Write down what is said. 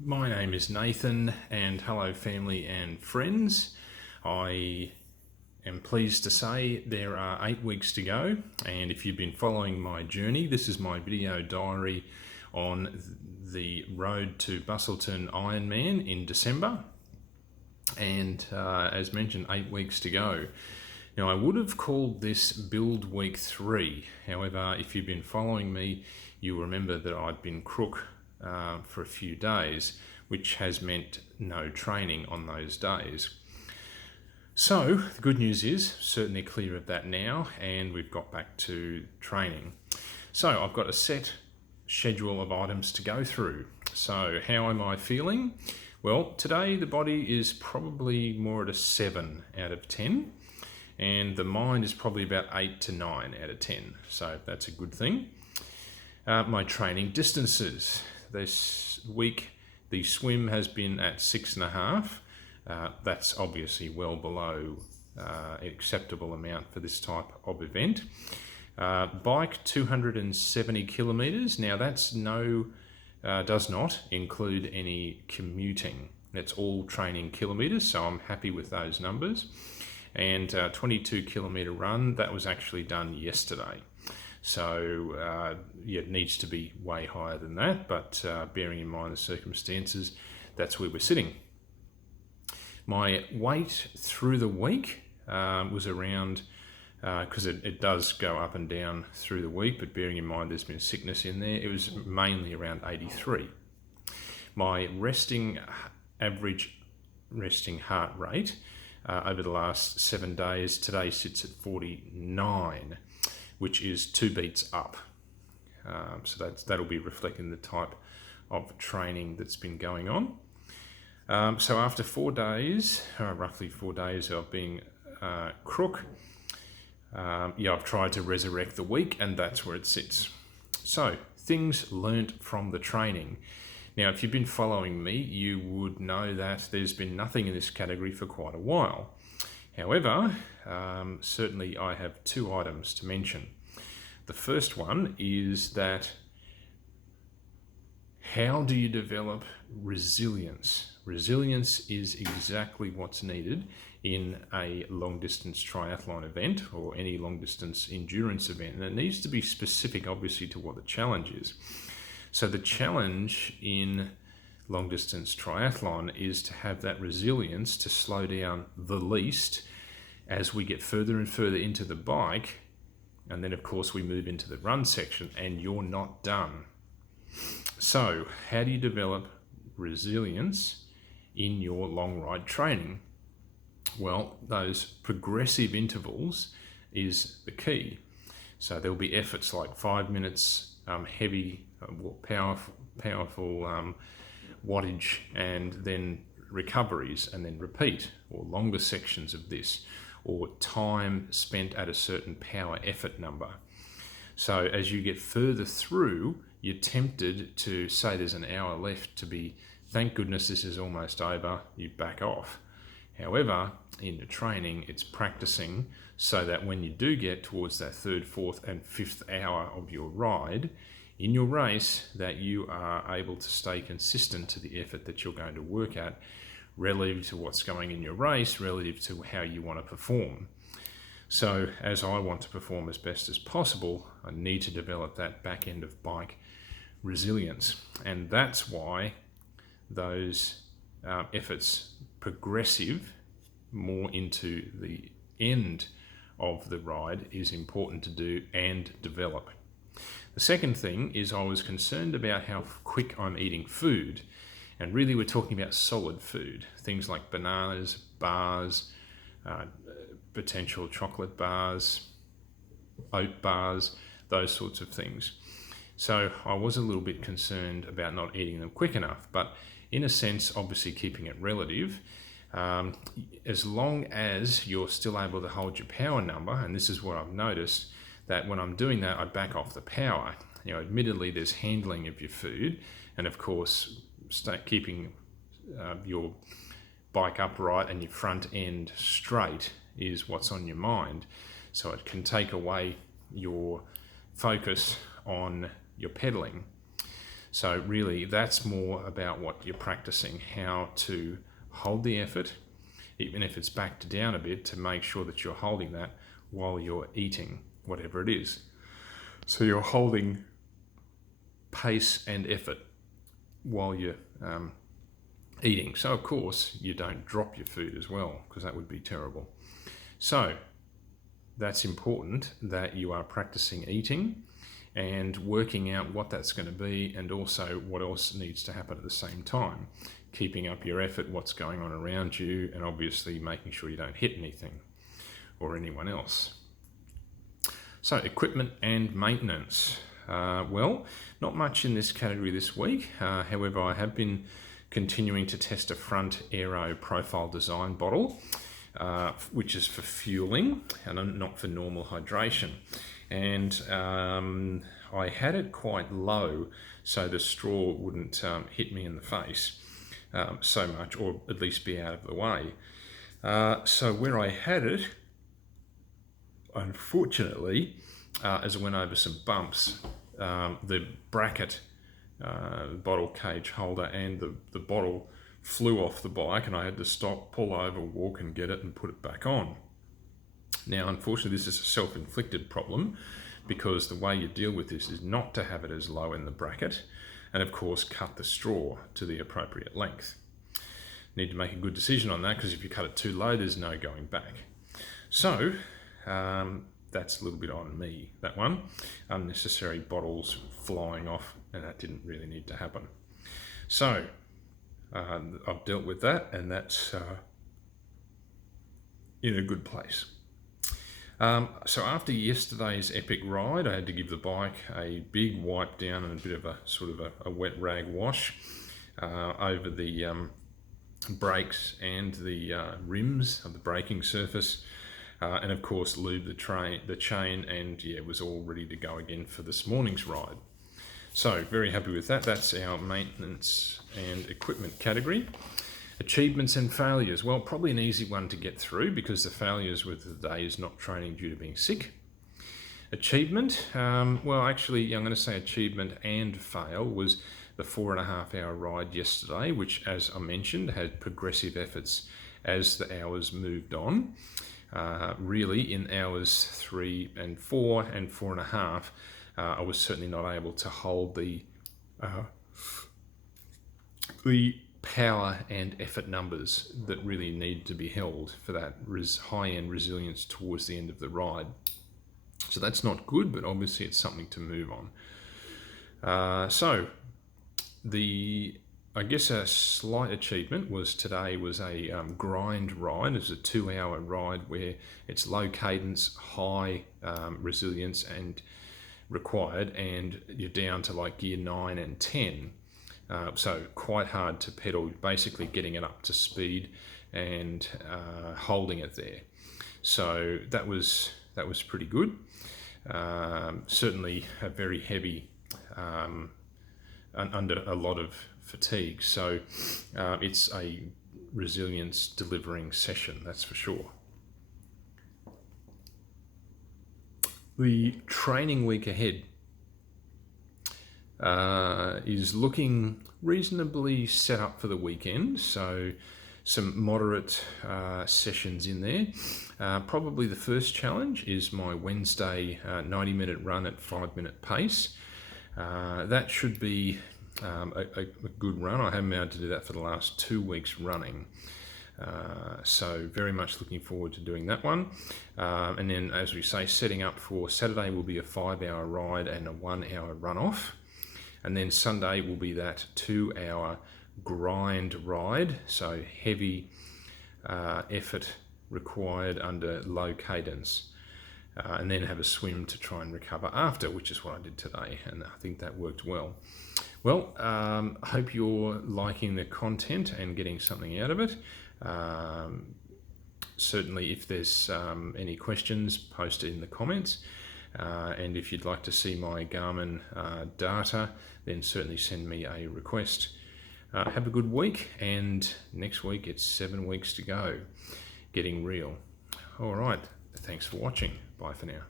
My name is Nathan, and hello, family and friends. I am pleased to say there are 8 weeks to go, and if you've been following my journey, this is my video diary on the road to Busselton Ironman in December. And as mentioned, 8 weeks to go. Now, I would have called this Build Week 3. However, if you've been following me, you'll remember that I'd been crook for a few days, which has meant no training on those days. So, the good news is, certainly clear of that now, and we've got back to training. So, I've got a set schedule of items to go through. So, how am I feeling? Well, today the body is probably more at a 7 out of 10. And the mind is probably about 8 to 9 out of 10. So that's a good thing. My training distances. This week, the swim has been at 6.5. That's obviously well below an acceptable amount for this type of event. Bike, 270 kilometres. Now that's does not include any commuting. That's all training kilometres, so I'm happy with those numbers. And 22 kilometre run, that was actually done yesterday. So it needs to be way higher than that, but bearing in mind the circumstances, that's where we're sitting. My weight through the week was around, because it does go up and down through the week, but bearing in mind there's been sickness in there, it was mainly around 83. My average resting heart rate over the last 7 days, today sits at 49, which is 2 beats up. So that'll be reflecting the type of training that's been going on. So after 4 days, roughly 4 days of being crook, I've tried to resurrect the week, and that's where it sits. So things learnt from the training. Now, if you've been following me, you would know that there's been nothing in this category for quite a while. However, certainly I have 2 items to mention. The first one is that how do you develop resilience? Resilience is exactly what's needed in a long-distance triathlon event or any long-distance endurance event. And it needs to be specific, obviously, to what the challenge is. So the challenge in long-distance triathlon is to have that resilience to slow down the least as we get further and further into the bike. And then, of course, we move into the run section, and you're not done. So how do you develop resilience in your long ride training? Well, those progressive intervals is the key. So there'll be efforts like 5 minutes, heavy, powerful wattage, and then recoveries, and then repeat, or longer sections of this, or time spent at a certain power effort number. So as you get further through, you're tempted to say there's an hour left to be, thank goodness this is almost over, you back off. However, in the training, it's practicing so that when you do get towards that 3rd, 4th, and 5th hour of your ride, in your race, that you are able to stay consistent to the effort that you're going to work at relative to what's going in your race, relative to how you want to perform. So as I want to perform as best as possible, I need to develop that back end of bike resilience. And that's why those efforts progressive more into the end of the ride is important to do and develop. The second thing is I was concerned about how quick I'm eating food. And really we're talking about solid food, things like bananas, bars, potential chocolate bars, oat bars, those sorts of things. So I was a little bit concerned about not eating them quick enough, but in a sense, obviously keeping it relative, as long as you're still able to hold your power number, and this is what I've noticed, that when I'm doing that, I back off the power. Admittedly, there's handling of your food, and of course, keeping your bike upright and your front end straight is what's on your mind. So it can take away your focus on your pedaling. So really, that's more about what you're practicing, how to hold the effort, even if it's backed down a bit, to make sure that you're holding that while you're eating, whatever it is. So you're holding pace and effort while you're eating. So of course, you don't drop your food as well, because that would be terrible. So that's important that you are practicing eating and working out what that's going to be, and also what else needs to happen at the same time. Keeping up your effort, what's going on around you, and obviously making sure you don't hit anything or anyone else. So equipment and maintenance. Well, not much in this category this week. However, I have been continuing to test a front aero profile design bottle, which is for fueling and not for normal hydration. And I had it quite low so the straw wouldn't hit me in the face so much, or at least be out of the way. So where I had it, unfortunately, as I went over some bumps, the bracket, bottle cage holder, and the bottle flew off the bike, and I had to stop, pull over, walk and get it and put it back on. Now, unfortunately, this is a self-inflicted problem, because the way you deal with this is not to have it as low in the bracket, and of course cut the straw to the appropriate length. Need to make a good decision on that, because if you cut it too low, there's no going back. So that's a little bit on me, that one. Unnecessary bottles flying off, and that didn't really need to happen. So I've dealt with that, and that's in a good place. So after yesterday's epic ride, I had to give the bike a big wipe down and a bit of a sort of a wet rag wash over the brakes and the rims of the braking surface, and of course lube the chain, and yeah, it was all ready to go again for this morning's ride. So very happy with that. That's our maintenance and equipment category. Achievements and failures. Well, probably an easy one to get through, because the failures with the day is not training due to being sick. Achievement, well, actually, I'm going to say achievement and fail was the 4.5 hour ride yesterday, which, as I mentioned, had progressive efforts as the hours moved on. Really, in hours 3 and 4 and 4.5, I was certainly not able to hold the power and effort numbers that really need to be held for that high-end resilience towards the end of the ride. So that's not good, but obviously it's something to move on. So I guess a slight achievement was today was a grind ride. It's a 2-hour ride where it's low cadence, high resilience and required, and you're down to like gear 9 and 10. So quite hard to pedal, basically getting it up to speed and holding it there. So that was pretty good. Certainly a very heavy, under a lot of fatigue. So it's a resilience delivering session, that's for sure. The training week ahead is looking reasonably set up for the weekend, so some moderate sessions in there. Probably the first challenge is my Wednesday 90-minute run at 5-minute pace. That should be a good run. I haven't been able to do that for the last 2 weeks running. So very much looking forward to doing that one. And then, as we say, setting up for Saturday will be a 5-hour ride and a 1-hour run off. And then Sunday will be that 2-hour grind ride, so heavy effort required under low cadence. And then have a swim to try and recover after, which is what I did today, and I think that worked well. Well, I hope you're liking the content and getting something out of it. Certainly, if there's any questions, post it in the comments. And if you'd like to see my Garmin data, then certainly send me a request. Have a good week, and next week it's 7 weeks to go. Getting real. All right, thanks for watching. Bye for now.